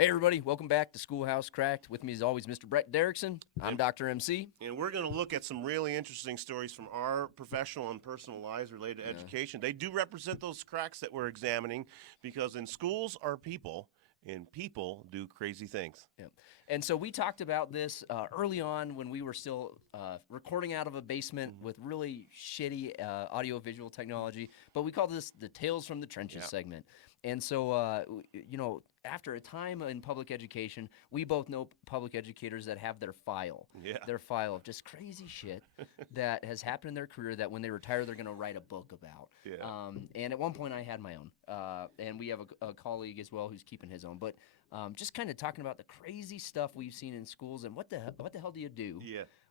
Hey everybody, welcome back to Schoolhouse Cracked. With me as always, Mr. Brett Derickson. I'm Dr. MC. And we're going to look at some really interesting stories from our professional and personal lives related to education. They do represent those cracks that we're examining because in schools are people, and people do crazy things. Yeah. And so we talked about this early on when we were still recording out of a basement with really shitty audio-visual technology, but we called this the Tales from the Trenches segment. And so, after a time in public education, we both know public educators that have their file of just crazy shit that has happened in their career that when they retire, they're going to write a book about. Yeah. And at one point, I had my own. And we have a colleague as well who's keeping his own. But just kind of talking about the crazy stuff we've seen in schools and what the hell do you do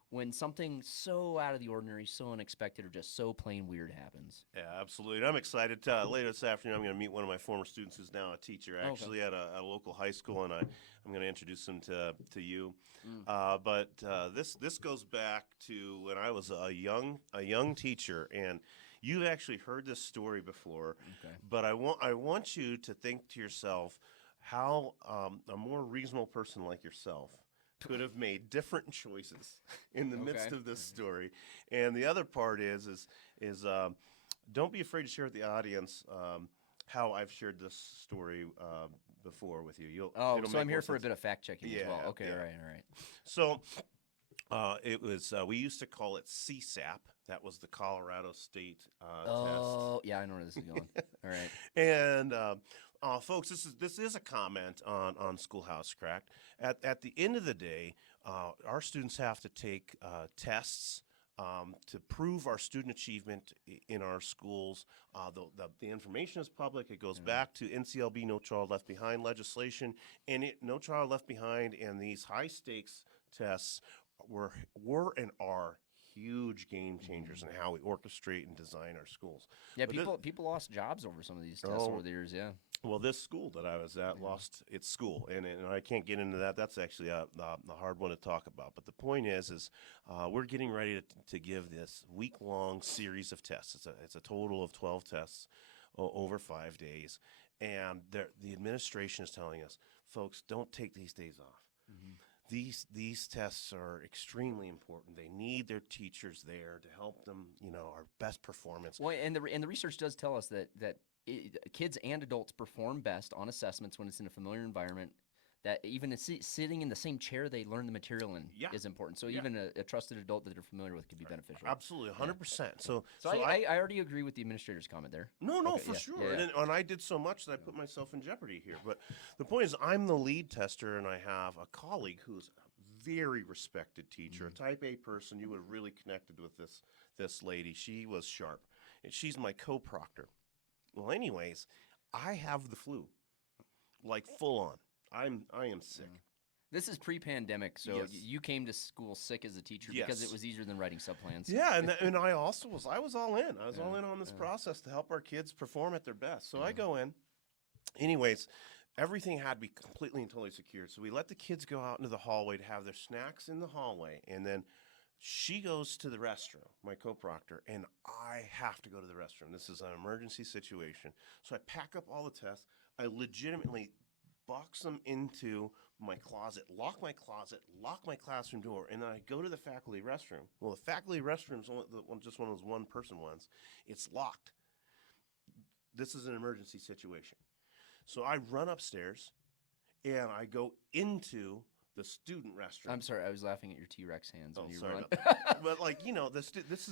when something so out of the ordinary, so unexpected, or just so plain weird happens? Yeah, absolutely. And I'm excited. Later this afternoon, I'm going to meet one of my former students who's now a teacher, actually at a local high school, and I'm going to introduce him to you. But this goes back to when I was a young teacher, and you've actually heard this story before. Okay. But I want you to think to yourself how a more reasonable person like yourself could have made different choices in the midst of this story. And the other part is don't be afraid to share with the audience how I've shared this story before with you. So I'm here for a bit of fact checking as well. Okay, all right. So it was we used to call it CSAP. That was the Colorado State test. Oh, yeah, I know where this is going. All right. And folks, this is a comment on Schoolhouse Cracked. At the end of the day, our students have to take tests to prove our student achievement in our schools. The information is public. It goes back to NCLB No Child Left Behind legislation, and No Child Left Behind and these high stakes tests were and are huge game changers in how we orchestrate and design our schools. Yeah, people lost jobs over some of these tests over the years. Yeah. Well, this school that I was at lost its school, and I can't get into that. That's actually the hard one to talk about. But the point is we're getting ready to give this week-long series of tests. It's a total of 12 tests over 5 days, and the administration is telling us, folks, don't take these days off. These tests are extremely important. They need their teachers there to help them, our best performance. Well, and the research does tell us that kids and adults perform best on assessments when it's in a familiar environment. That even sitting in the same chair they learn the material in is important. So even a trusted adult that they're familiar with could be beneficial. Absolutely, 100%. So I already agree with the administrator's comment there. No, for sure. Yeah. And I did so much that I put myself in jeopardy here. But the point is, I'm the lead tester, and I have a colleague who's a very respected teacher, a type A person. You would have really connected with this lady. She was sharp, and she's my co-proctor. Well, anyways, I have the flu, like full on. I am sick. This is pre-pandemic, so you came to school sick as a teacher because it was easier than writing subplans. Yeah, and I also was all in. I was all in on this process to help our kids perform at their best. So I go in. Anyways, everything had to be completely and totally secure. So we let the kids go out into the hallway to have their snacks in the hallway, and then she goes to the restroom, my co-proctor, and I have to go to the restroom. This is an emergency situation. So I pack up all the tests. I legitimately box them into my closet, lock my classroom door, and then I go to the faculty restroom. Well, the faculty restroom is just one of those one-person ones. It's locked. This is an emergency situation. So I run upstairs, and I go into the student restroom. I'm sorry, I was laughing at your T-Rex hands when you run. But this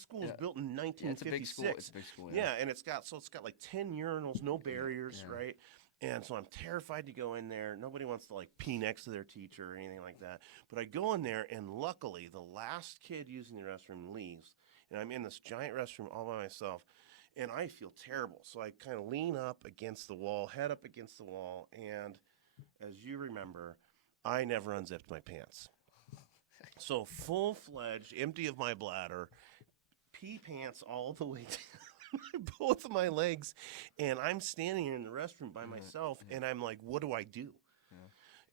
school was built in 1956. It's a big school. Yeah, and it's got like 10 urinals, no barriers, right? And so I'm terrified to go in there. Nobody wants to pee next to their teacher or anything like that. But I go in there, and luckily the last kid using the restroom leaves, and I'm in this giant restroom all by myself, and I feel terrible. So I kind of lean up against the wall, head up against the wall, and as you remember, I never unzipped my pants. So full-fledged, empty of my bladder, pee pants all the way down. Both of my legs, and I'm standing here in the restroom by myself, and I'm like, what do I do?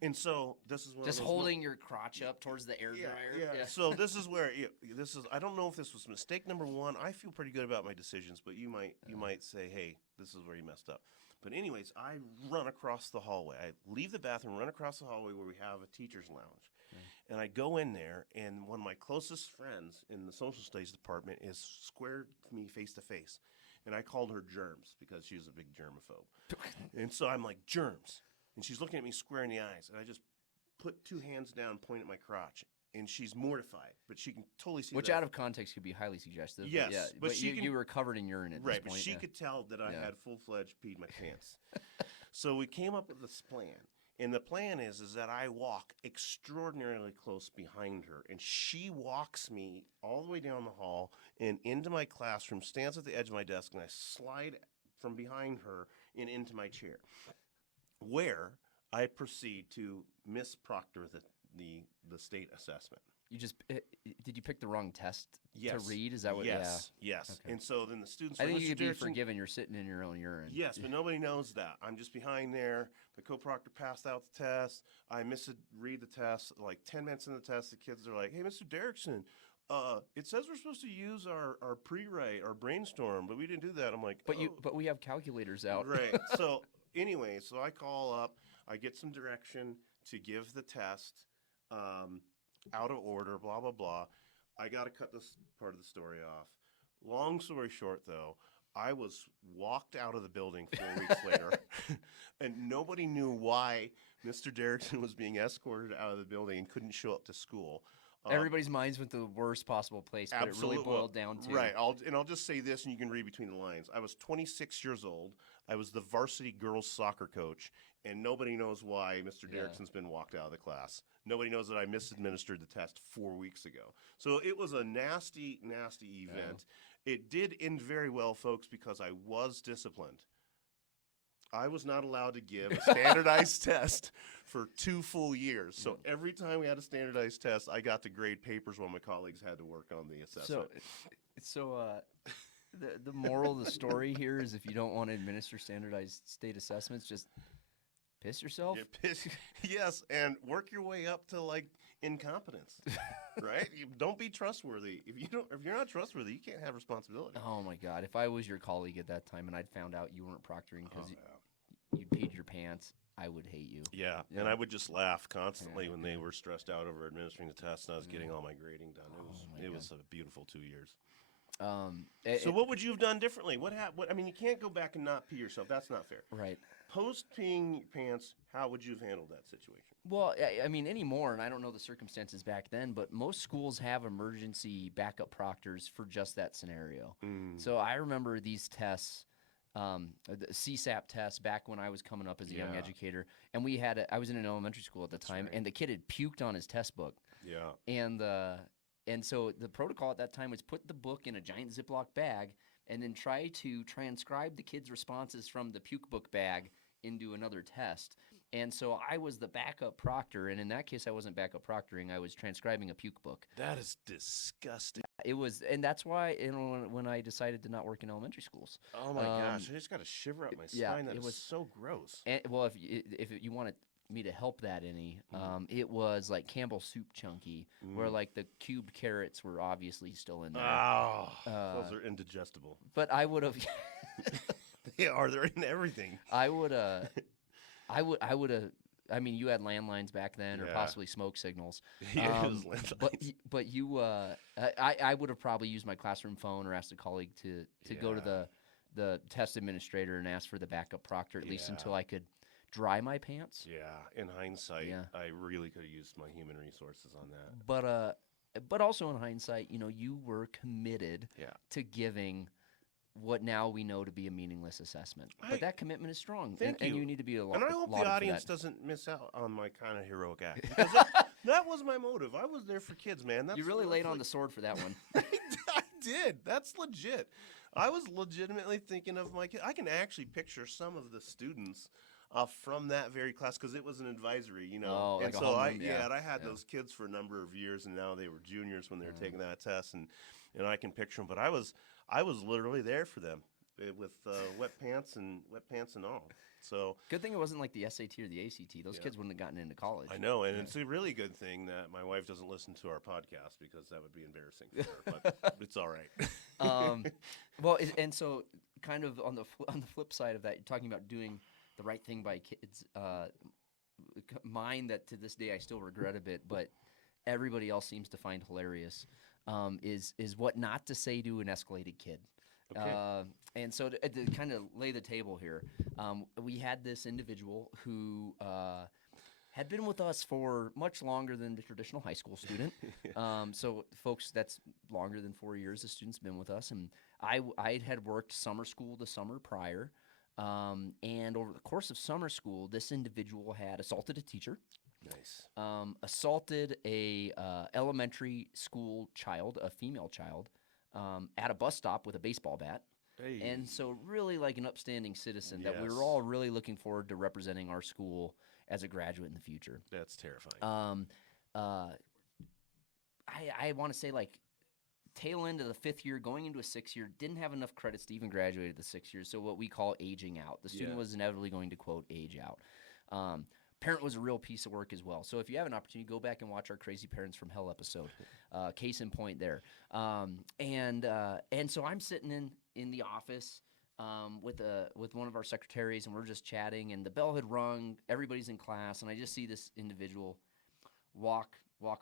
And so this is just holding your crotch up towards the air dryer. Yeah. So this is where I don't know if this was mistake number one. I feel pretty good about my decisions, but you might say, hey, this is where you messed up. But anyways, I run across the hallway. I leave the bathroom, run across the hallway where we have a teacher's lounge. And I go in there, and one of my closest friends in the social studies department is squared me face to face. And I called her Germs because she was a big germaphobe. And so I'm like, Germs. And she's looking at me square in the eyes. And I just put 2 hands down, point at my crotch. And she's mortified, but she can totally see Which that. out of context could be highly suggestive. Yes, yeah, but you were covered in urine at this right, point. but she yeah. could tell that I had full-fledged peed my pants. So we came up with this plan. And the plan is that I walk extraordinarily close behind her, and she walks me all the way down the hall and into my classroom, stands at the edge of my desk, and I slide from behind her and into my chair, where I proceed to misproctor the state assessment. You just did you pick the wrong test Yes. to read? Is that what? Yes, Yeah. yes. Okay. And so then the students. I were, think "Mr. you could be Derickson." forgiven. You're sitting in your own urine. Yes, but nobody knows that. I'm just behind there. The co-proctor passed out the test. I misread the test. Like 10 minutes in the test, the kids are like, "Hey, Mr. Derickson, it says we're supposed to use our pre-write, our brainstorm, but we didn't do that." I'm like, But we have calculators out. Right. So anyway, so I call up. I get some direction to give the test out of order, blah, blah, blah. I got to cut this part of the story off. Long story short, though, I was walked out of the building 4 weeks later, and nobody knew why Mr. Derickson was being escorted out of the building and couldn't show up to school. Everybody's minds went to the worst possible place, but it really boiled down to right. I'll just say this, and you can read between the lines. I was 26 years old. I was the varsity girls soccer coach, and nobody knows why Mr. Derickson's been walked out of the class. Nobody knows that I misadministered the test 4 weeks ago. So it was a nasty, nasty event. It did end very well, folks, because I was disciplined. I was not allowed to give a standardized test for 2 full years. So every time we had a standardized test, I got to grade papers while my colleagues had to work on the assessment. The moral of the story here is if you don't want to administer standardized state assessments, just piss yourself. Yes, and work your way up to like incompetence, right? Don't be trustworthy. If you're not trustworthy, you can't have responsibility. Oh my God! If I was your colleague at that time and I'd found out you weren't proctoring because you peed your pants, I would hate you. Yeah, and I would just laugh constantly when they were stressed out over administering the test and I was getting all my grading done. It was a beautiful 2 years. So what would you have done differently? What I mean, you can't go back and not pee yourself. That's not fair. Right. Post peeing your pants, how would you have handled that situation? Well, I mean, anymore, and I don't know the circumstances back then, but most schools have emergency backup proctors for just that scenario. So I remember these tests, the CSAP test back when I was coming up as a young educator, and I was in an elementary school at the time, and the kid had puked on his test book. Yeah. And so the protocol at that time was put the book in a giant Ziploc bag and then try to transcribe the kid's responses from the puke book bag into another test. And so I was the backup proctor, and in that case I wasn't backup proctoring, I was transcribing a puke book. That is disgusting. It was, and that's why when I decided to not work in elementary schools. Oh my gosh, I just got a shiver up my spine. That was so gross. And, well, if you wanted me to help that any, it was like Campbell Soup Chunky, where like the cubed carrots were obviously still in there. Oh, those are indigestible. But I would have. They are. They're in everything. I would have. I mean, you had landlines back then, or possibly smoke signals. But you, I would have probably used my classroom phone or asked a colleague to go to the test administrator and ask for the backup proctor at least until I could dry my pants. Yeah, in hindsight, I really could have used my human resources on that. But also in hindsight, you were committed to giving what now we know to be a meaningless assessment. But that commitment is strong. Thank you. And you need to be a lot. And I hope the audience doesn't miss out on my kind of heroic act. Because that was my motive. I was there for kids, man. You really laid on the sword for that one. I did. That's legit. I was legitimately thinking of my kids. I can actually picture some of the students from that very class because it was an advisory, Oh, and like so I had those kids for a number of years, and now they were juniors when they were taking that test, and I can picture them. But I was literally there for them with wet pants and all. So good thing it wasn't like the SAT or the ACT. Those kids wouldn't have gotten into college. I know, and it's a really good thing that my wife doesn't listen to our podcast because that would be embarrassing for her. But it's all right. Well, and so kind of on the flip side of that, you're talking about doing the right thing by kids. Mine that to this day I still regret a bit, but everybody else seems to find hilarious. Is what not to say to an escalated kid. Okay. And so to kind of lay the table here, we had this individual who had been with us for much longer than the traditional high school student. So, folks, that's longer than 4 years. The student's been with us, and I had worked summer school the summer prior. And over the course of summer school, this individual had assaulted a teacher. Nice. Assaulted a elementary school child, a female child, at a bus stop with a baseball bat. Hey. And so really like an upstanding citizen that we Yes. were all really looking forward to representing our school as a graduate in the future. That's terrifying. I want to say like tail end of the 5th year, going into a 6th year, didn't have enough credits to even graduate at the 6th year. So what we call aging out. The student Yeah. was inevitably going to, quote, age out. Parent was a real piece of work as well. So if you have an opportunity, go back and watch our Crazy Parents from Hell episode. Case in point there. And so I'm sitting in the office with one of our secretaries, and we're just chatting, and the bell had rung. Everybody's in class, and I just see this individual walk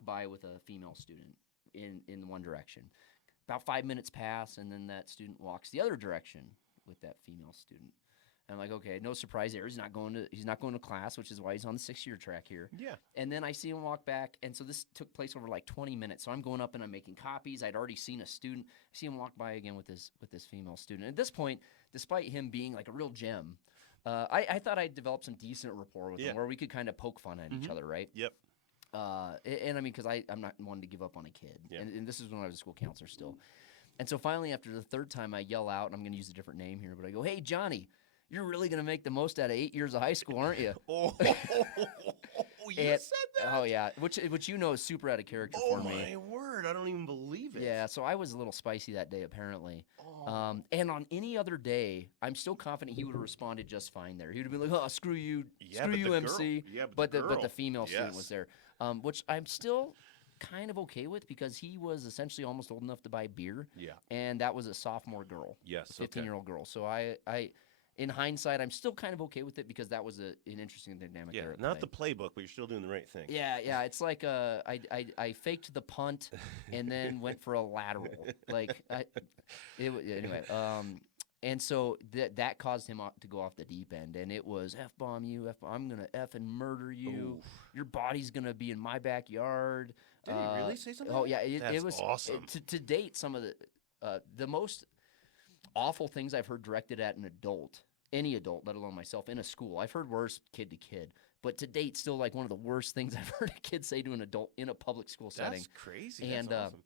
by with a female student in one direction. About 5 minutes pass, and then that student walks the other direction with that female student. And I'm like, okay, no surprise there. He's not going to class, which is why he's on the 6-year track here. Yeah. And then I see him walk back, and so this took place over like 20 minutes. So I'm going up and I'm making copies. I'd already seen a student. I see him walk by again with this female student. At this point, despite him being like a real gem, I thought I'd developed some decent rapport with him where we could kind of poke fun at each other, right? Yep. And I mean, because I'm not one to give up on a kid. Yeah. And this is when I was a school counselor still. And so finally, after the 3rd time, I yell out, and I'm going to use a different name here, but I go, "Hey, Johnny, you're really going to make the most out of 8 years of high school, aren't you?" Oh, you And- said that? Oh, yeah, which you know is super out of character Oh, for me. my word. I don't even believe it. Yeah, so I was a little spicy that day, apparently. Oh. And on any other day, I'm still confident he would have responded just fine there. He would have been like, "Oh, screw you, Yeah, screw but you, the MC." girl- yeah, but the the girl. female student was Yes. there, which I'm still kind of okay with because he was essentially almost old enough to buy beer. Yeah. And that was a sophomore girl, Yes. a 15-year-old girl. So I, in hindsight, I'm still kind of okay with it because that was an interesting dynamic Yeah. there. at Not play. the playbook, but you're still doing the right thing. Yeah. It's like I faked the punt and then went for a lateral. Anyway. And so that caused him to go off the deep end, and it was F-bomb you, I'm gonna F-and murder you. Oof. Your body's gonna be in my backyard. Did he really say something? Oh like yeah, that? it That's was awesome. to date some of the most awful things I've heard directed at an adult, any adult, let alone myself, in a school. I've heard worse kid to kid, but to date, still like one of the worst things I've heard a kid say to an adult in a public school setting. That's crazy. And, That's awesome.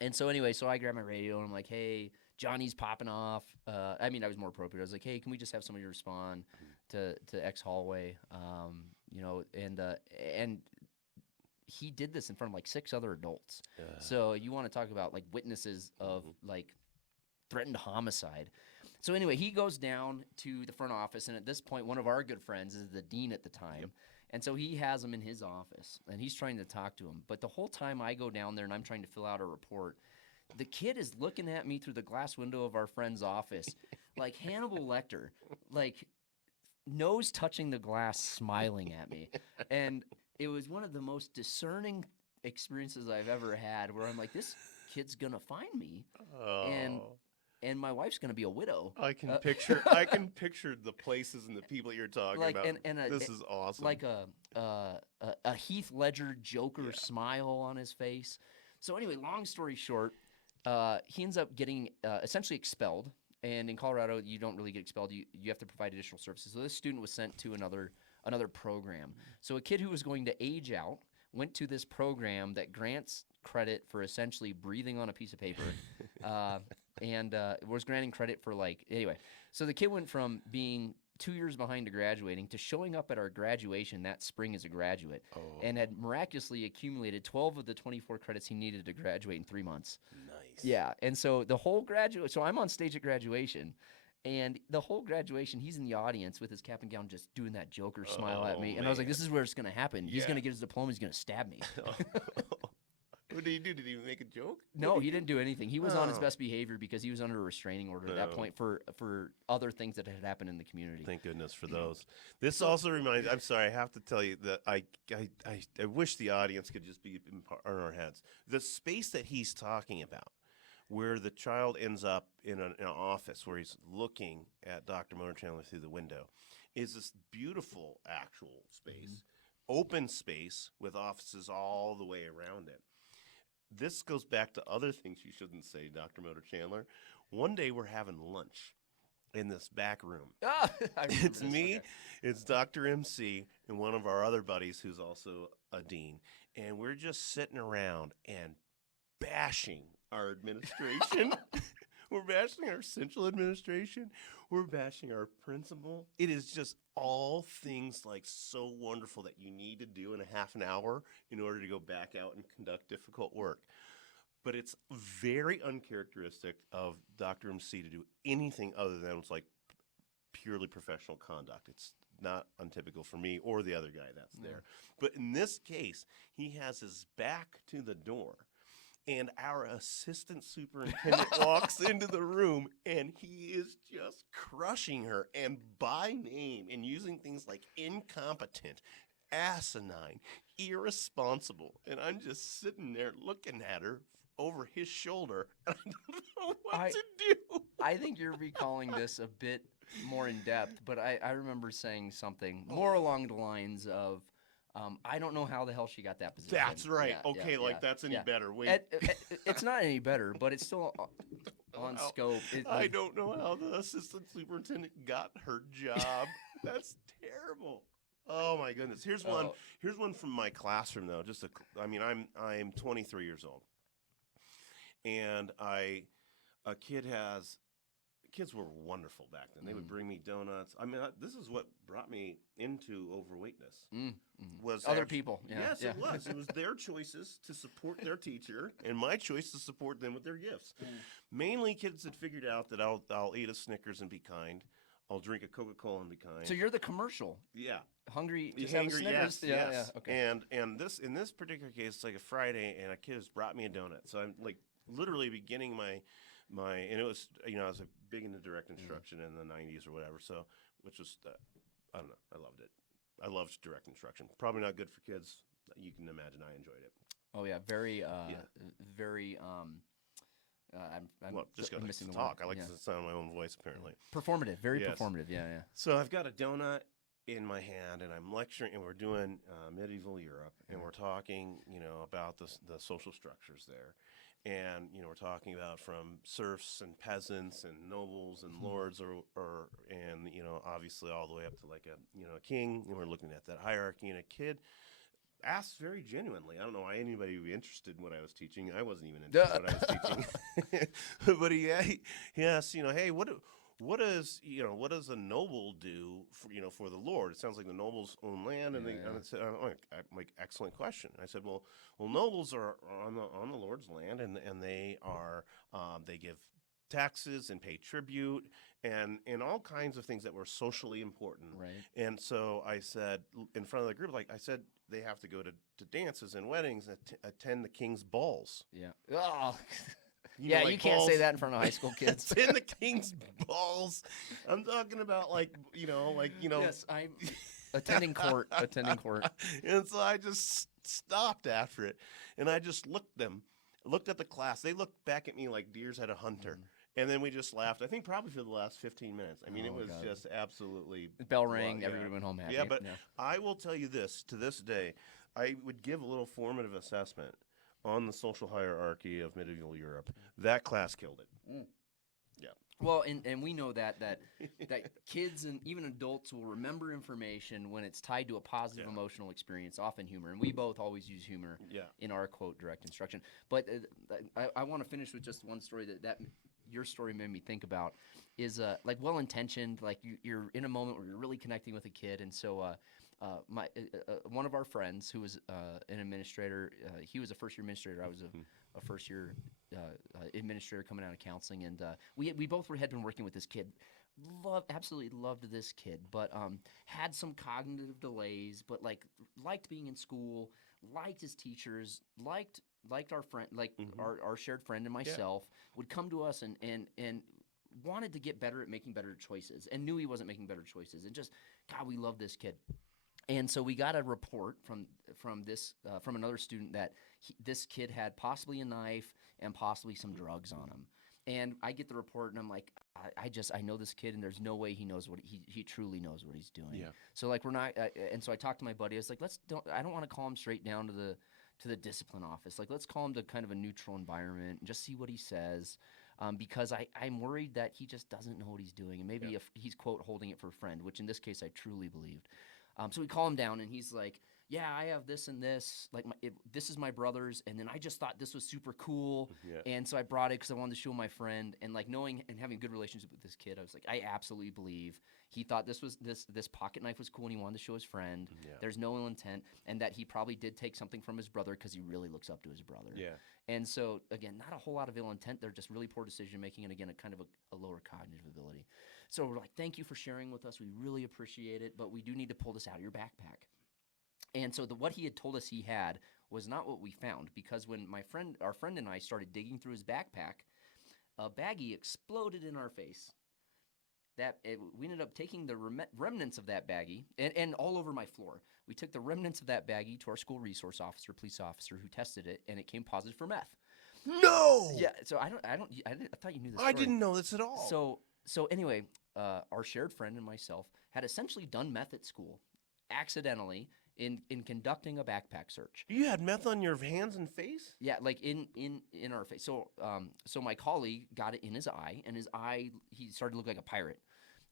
And so anyway, so I grab my radio and I'm like, "Hey, Johnny's popping off." I mean, I was more appropriate. I was like, "Hey, can we just have somebody respond to X hallway?" And he did this in front of like 6 other adults. So you want to talk about like witnesses of like threatened homicide. So anyway, he goes down to the front office, and at this point, one of our good friends is the dean at the time. Yep. And so he has him in his office, and he's trying to talk to him. But the whole time I go down there and I'm trying to fill out a report, the kid is looking at me through the glass window of our friend's office like Hannibal Lecter, like nose touching the glass, smiling at me. And it was one of the most discerning experiences I've ever had where I'm like, this kid's going to find me, and my wife's going to be a widow. I can picture the places and the people you're talking Like, about. and This is awesome. Like a Heath Ledger Joker smile on his face. So anyway, long story short, he ends up getting essentially expelled. And in Colorado, you don't really get expelled. You have to provide additional services. So this student was sent to another program. So a kid who was going to age out went to this program that grants credit for essentially breathing on a piece of paper. And was granting credit for anyway. So the kid went from being 2 years behind to graduating to showing up at our graduation that spring as a graduate, and had miraculously accumulated 12 of the 24 credits he needed to graduate in 3 months. Nice. Yeah, and so the whole so I'm on stage at graduation, and the whole graduation, he's in the audience with his cap and gown just doing that Joker smile at me, and I was like, this is where it's going to happen. He's Yeah. going to get his diploma, he's going to stab me. What did he do? Did he make a joke? No, he didn't do anything. He was on his Oh. best behavior because he was under a restraining order at that Oh. point for other things that had happened in the community. Thank goodness for those. This also reminds. I'm sorry, I have to tell you that I wish the audience could just be in our heads. The space that he's talking about, where the child ends up in an office where he's looking at Dr. Motor Chandler through the window, is this beautiful actual space, open space with offices all the way around it. This goes back to other things you shouldn't say, Dr. Motor Chandler. One day we're having lunch in this back room. Ah, I remember It's this. me, Okay. it's Dr. MC, and one of our other buddies who's also a dean. And we're just sitting around and bashing our administration. We're bashing our central administration. We're bashing our principal. It is just all things like so wonderful that you need to do in a half an hour in order to go back out and conduct difficult work. But it's very uncharacteristic of Dr. MC to do anything other than it's like purely professional conduct. It's not untypical for me or the other guy that's there. But in this case, he has his back to the door. And our assistant superintendent walks into the room, and he is just crushing her, and by name, and using things like incompetent, asinine, irresponsible. And I'm just sitting there looking at her over his shoulder, and I don't know what to do. I think you're recalling this a bit more in depth, but I remember saying something more along the lines of, I don't know how the hell she got that position. That's right. Yeah, Okay, yeah, like yeah, that's any yeah. better. Wait. It's not any better, but it's still on Wow. scope. I don't know how the assistant superintendent got her job. That's terrible. Oh my goodness. Here's one. Oh. Here's one from my classroom though. I'm 23 years old, and kids were wonderful back then. They would bring me donuts. I mean, this is what brought me into overweightness. Was Other actually- people. Yeah, Yes, yeah. it was. It was their choices to support their teacher, and my choice to support them with their gifts. Mainly, kids had figured out that I'll eat a Snickers and be kind. I'll drink a Coca-Cola and be kind. So you're the commercial. Yeah. Hungry, You just have a hangry, Snickers. yes, Yeah, yes. yeah. Okay. And in this particular case, it's like a Friday, and a kid has brought me a donut. So I'm like literally beginning my and it was I was big into direct instruction in the 90s or whatever. So which was I don't know, I loved it. I loved direct instruction. Probably not good for kids. You can imagine I enjoyed it. Oh yeah, very very. I'm Just I'm got missing to the talk. word. I like Yeah. to sound my own voice apparently. Performative, very Yes. performative. Yeah, yeah. So I've got a donut in my hand, and I'm lecturing, and we're doing medieval Europe, and we're talking, about the social structures there, and we're talking about from serfs and peasants and nobles and lords, and obviously all the way up to like a king, and we're looking at that hierarchy. And a kid asked very genuinely. I don't know why anybody would be interested in what I was teaching. I wasn't even interested in what I was teaching, but he asked, hey, what does a noble do for the Lord? It sounds like the nobles own land, and and it said, like excellent question. I said, well, nobles are on the Lord's land, and they are they give taxes and pay tribute and all kinds of things that were socially important. Right. And so I said in front of the group, they have to go to dances and weddings and attend the king's balls. Yeah. Oh. You know, Yeah, like you can't balls. say that in front of high school kids. Attend the king's balls. I'm talking about Yes, I'm attending court. Attending court. And so I just stopped after it, and I just looked at the class. They looked back at me like deers at a hunter. And then we just laughed, I think probably for the last 15 minutes. I mean, it was God. just absolutely... The bell rang, yeah. everybody went home happy. Yeah, but I will tell you this, to this day, I would give a little formative assessment on the social hierarchy of medieval Europe. That class killed it. Yeah. Well, and we know that kids and even adults will remember information when it's tied to a positive emotional experience, often humor. And we both always use humor in our quote direct instruction. But I want to finish with just one story that your story made me think about is like well-intentioned, like you're in a moment where you're really connecting with a kid. And so one of our friends who was an administrator, he was a first-year administrator. I was a first-year administrator coming out of counseling, and we both had been working with this kid. Absolutely loved this kid, but had some cognitive delays, but liked being in school, liked his teachers, liked liked our friend, like Mhm. our shared friend and myself, would come to us and wanted to get better at making better choices, and knew he wasn't making better choices, and just God, we love this kid. And so we got a report from another student that this kid had possibly a knife and possibly some drugs on him. And I get the report and I'm like, I know this kid and there's no way he knows what he truly knows what he's doing. Yeah. So like we're not, and so I talked to my buddy. I was like, I don't want to call him straight down to the discipline office. Like let's call him to kind of a neutral environment and just see what he says. Because I'm worried that he just doesn't know what he's doing, and maybe if he's quote holding it for a friend, which in this case I truly believed. So we call him down, and he's like, "Yeah, I have this and this. Like, this is my brother's, and then I just thought this was super cool, Yeah. and so I brought it because I wanted to show my friend." And like knowing and having a good relationship with this kid, I was like, I absolutely believe he thought this pocket knife was cool, and he wanted to show his friend. Yeah. There's no ill intent, and that he probably did take something from his brother because he really looks up to his brother. Yeah. And so again, not a whole lot of ill intent. They're just really poor decision making, and again, a kind of a lower cognitive ability. So we're like, thank you for sharing with us. We really appreciate it, but we do need to pull this out of your backpack. And so what he had told us he had was not what we found, because when our friend and I started digging through his backpack, a baggie exploded in our face. We ended up taking the remnants of that baggie and all over my floor. We took the remnants of that baggie to our school resource officer, police officer, who tested it, and it came positive for meth. No. Yeah. So I thought you knew this. I story. didn't know this at all. So anyway, our shared friend and myself had essentially done meth at school, accidentally in conducting a backpack search. You had meth on your hands and face? Yeah, like in our face. So my colleague got it in his eye, and his eye he started to look like a pirate.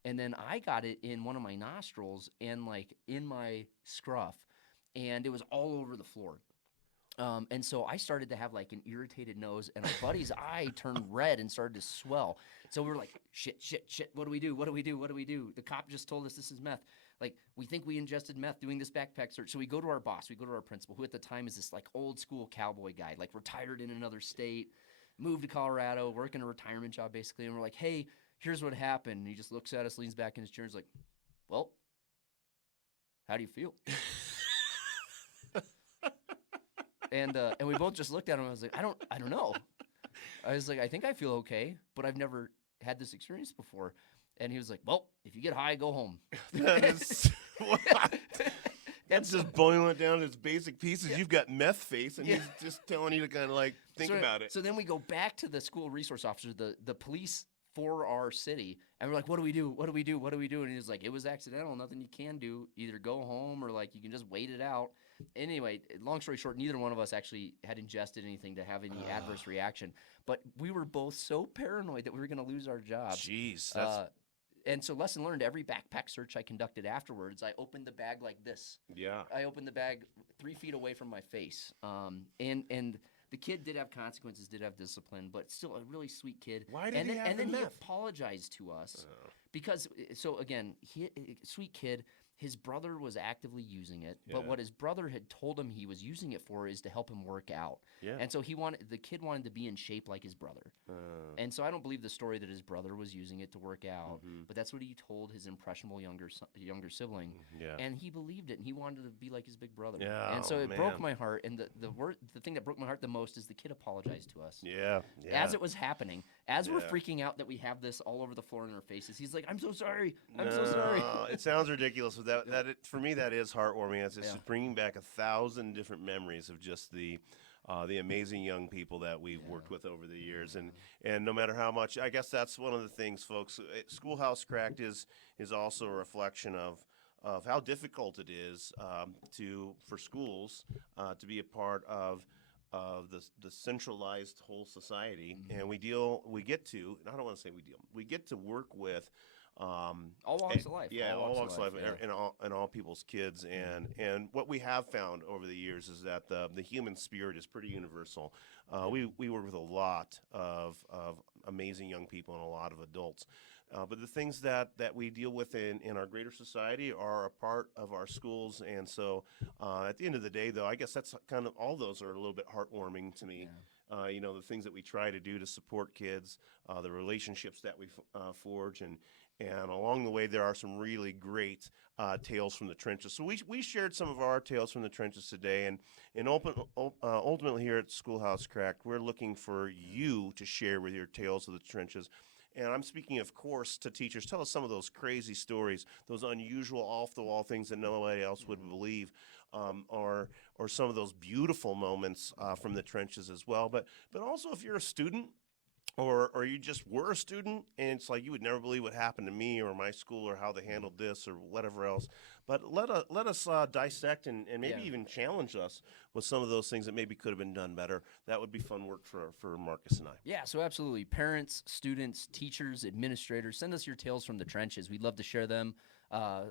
And then I got it in one of my nostrils and like in my scruff, and it was all over the floor. And so I started to have like an irritated nose, and our buddy's eye turned red and started to swell. So we were like, shit. What do we do? The cop just told us this is meth. Like, we think we ingested meth doing this backpack search. So we go to our boss, we go to our principal, who at the time is this like old school cowboy guy, like retired in another state, moved to Colorado, working a retirement job basically. And we're like, hey, here's what happened. And he just looks at us, leans back in his chair, and is like, well, how do you feel? And we both just looked at him. I was like, I don't know. I was like, I think I feel okay, but I've never had this experience before. And he was like, well, if you get high, go home. That is That's just boiling it down to its basic pieces. Yeah. You've got meth face, and he's just telling you to kind of like think about it. So then we go back to the school resource officer, the police for our city, and we're like, what do we do? And he's like, it was accidental. Nothing you can do. Either go home or like you can just wait it out. Anyway, long story short, neither one of us actually had ingested anything to have any adverse reaction. But we were both so paranoid that we were going to lose our jobs. Jeez. And so lesson learned, every backpack search I conducted afterwards, I opened the bag like this. Yeah. I opened the bag 3 feet away from my face. And the kid did have consequences, did have discipline, but still a really sweet kid. Why did he have And then the he meth? apologized to us because, so again, sweet kid. His brother was actively using it, but what his brother had told him he was using it for is to help him work out. Yeah. And so the kid wanted to be in shape like his brother. And so I don't believe the story that his brother was using it to work out, but that's what he told his impressionable younger sibling. Yeah. And he believed it, and he wanted to be like his big brother. Yeah. And so it broke my heart. And the thing that broke my heart the most is the kid apologized to us. Yeah. As it was happening, as we're freaking out that we have this all over the floor in our faces, he's like, "I'm so sorry. I'm so sorry." It sounds ridiculous, but for me that is heartwarming. It's just bringing back 1,000 different memories of just the amazing young people that we've worked with over the years, and no matter how much, I guess that's one of the things, folks. Schoolhouse Cracked is also a reflection of how difficult it is for schools to be a part of the centralized whole society, and we get to work with all walks of life. Yeah, all walks of life, and all people's kids, and what we have found over the years is that the human spirit is pretty universal. We work with a lot of amazing young people and a lot of adults, but the things that we deal with in our greater society are a part of our schools, and so at the end of the day, though, I guess that's kind of all those are a little bit heartwarming to me. The things that we try to do to support kids, the relationships that we forge, And along the way, there are some really great tales from the trenches. So we shared some of our tales from the trenches today, and ultimately here at Schoolhouse Cracked, we're looking for you to share with your tales of the trenches. And I'm speaking, of course, to teachers. Tell us some of those crazy stories, those unusual, off-the-wall things that nobody else would believe, or some of those beautiful moments from the trenches as well. But also, if you're a student, or you just were a student, and it's like you would never believe what happened to me or my school or how they handled this or whatever else. But let us dissect and maybe even challenge us with some of those things that maybe could have been done better. That would be fun work for Marcus and I. Yeah, so absolutely. Parents, students, teachers, administrators, send us your tales from the trenches. We'd love to share them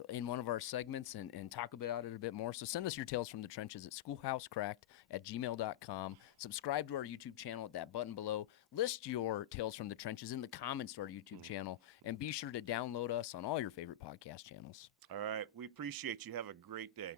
in one of our segments and talk about it a bit more. So send us your tales from the trenches at schoolhousecracked@gmail.com. Subscribe to our YouTube channel at that button below. List your tales from the trenches in the comments to our YouTube channel. And be sure to download us on all your favorite podcast channels. All right. We appreciate you. Have a great day.